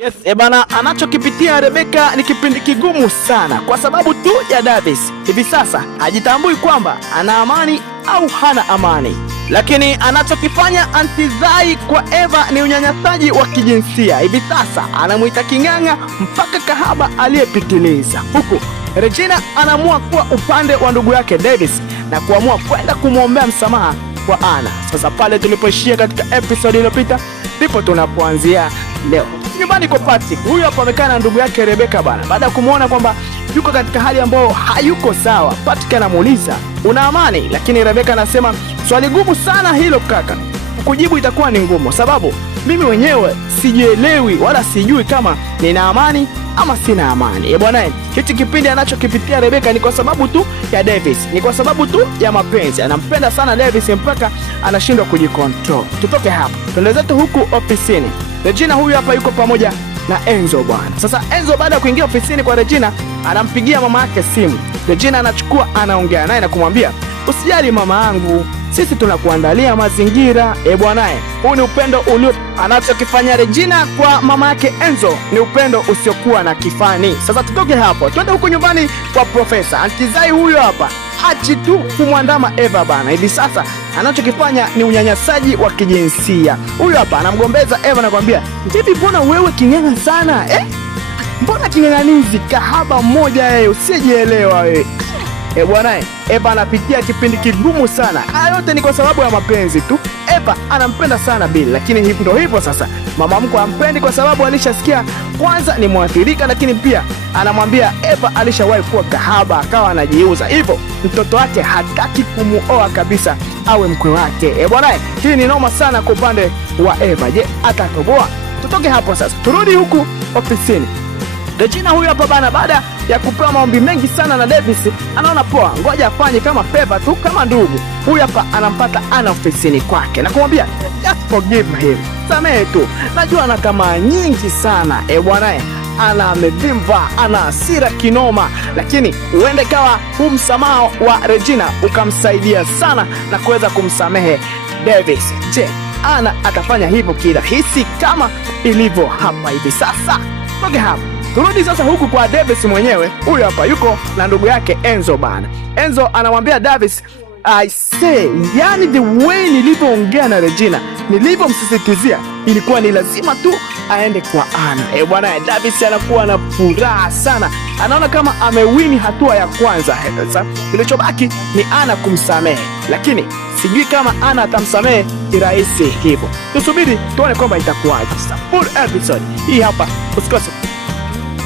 Yes, bana, anachokipitia Rebecca ni kipindi kigumu sana kwa sababu tu ya Davis. Hivi sasa hajitambui kwamba ana amani au hana amani. Lakini anachokifanya Aunty Zai kwa Eva ni unyanyasaji wa kijinsia. Hivi sasa anamuita king'ang'a mpaka kahaba aliyepitiliza. Huku Regina anaamua kuwa upande wa ndugu yake Davis na kuamua kwenda kumwombea msamaha kwa Anna. Sasa pale tulipoishia katika episode iliyopita ndipo tunapoanzia leo. Nyumbani kwa Patrick, huyu hapa amekaa na ndugu yake Rebecca bana. Baada ya kumuona kwamba yuko katika hali ambayo hayuko sawa, Patrick anamuuliza, "Una amani?" Lakini Rebecca anasema, "Swali gumu sana hilo kaka. Kujibu itakuwa ni ngumu sababu mimi mwenyewe sijielewi wala sijui kama nina amani ama sina amani." Bwana, hichi kipindi anachokipitia Rebecca ni kwa sababu tu ya Davis. Ni kwa sababu tu ya mapenzi. Anampenda sana Davis mpaka anashindwa kujikontrol. Tutoke hapa, twende zetu huku ofisini. Regina huyu hapa yuko pamoja na Enzo bwana. Sasa Enzo baada ya kuingia ofisini kwa Regina, anampigia mama yake simu. Regina anachukua, anaongea naye na kumwambia, "Usijali mama yangu, sisi tunakuandalia mazingira." Bwana, huu ni upendo ulio anachokifanya Regina kwa mama yake Enzo ni upendo usiokuwa na kifani. Sasa tutoke hapo, twende huko nyumbani kwa Profesa. Aunty Zai huyu hapa hachi tu kumwandama Eva bana. Hivi sasa anachokifanya ni unyanyasaji wa kijinsia. Huyu hapa anamgombeza Eva na kumwambia, "Hivi mbona wewe king'ang'a sana? Mbona king'ang'anizi kahaba mmoja usijielewa wewe?" Bwana, Eva anapitia kipindi kigumu sana. Haya yote ni kwa sababu ya mapenzi tu. Eva anampenda sana Bill, lakini ndio hivyo sasa. Mama mkwe hampendi kwa sababu alishasikia kwanza ni mwathirika, lakini pia anamwambia Eva alishawahi kuwa kahaba akawa anajiuza. Hivyo mtoto wake hataki kumuoa kabisa awe mkwe wake. Bwana, hii ni noma sana kwa upande wa Eva. Je, atatoboa? Tutoke hapo sasa, turudi huku ofisini. Regina huyu hapa bana, baada ya kupewa maombi mengi sana na Davis, anaona poa, ngoja afanye kama favor tu, kama ndugu. Huyu hapa anampata Anna ofisini kwake na kumwambia, "Just forgive him, samehe tu, najua ana tamaa nyingi sana." Bwana, Anna amevimba, ana hasira kinoma, lakini uende kawa huu msamaha wa Regina ukamsaidia sana na kuweza kumsamehe Davis. Je, Anna atafanya hivyo kirahisi kama ilivyo hapa hivi sasa? Toke hapa, turudi sasa huku kwa Davis mwenyewe. Huyu hapa yuko na ndugu yake Enzo bana. Enzo anamwambia Davis, "I say, yani the way nilivyoongea na Regina, nilivyomsisitizia, ilikuwa ni lazima tu aende kwa Anna." Bwana, Davis anakuwa na furaha sana. Anaona kama amewini hatua ya kwanza. Sasa kilichobaki ni Anna kumsamehe. Lakini sijui kama Anna atamsamehe kirahisi hivyo. Tusubiri tuone kwamba itakuwaje. Full episode hii hapa, usikose.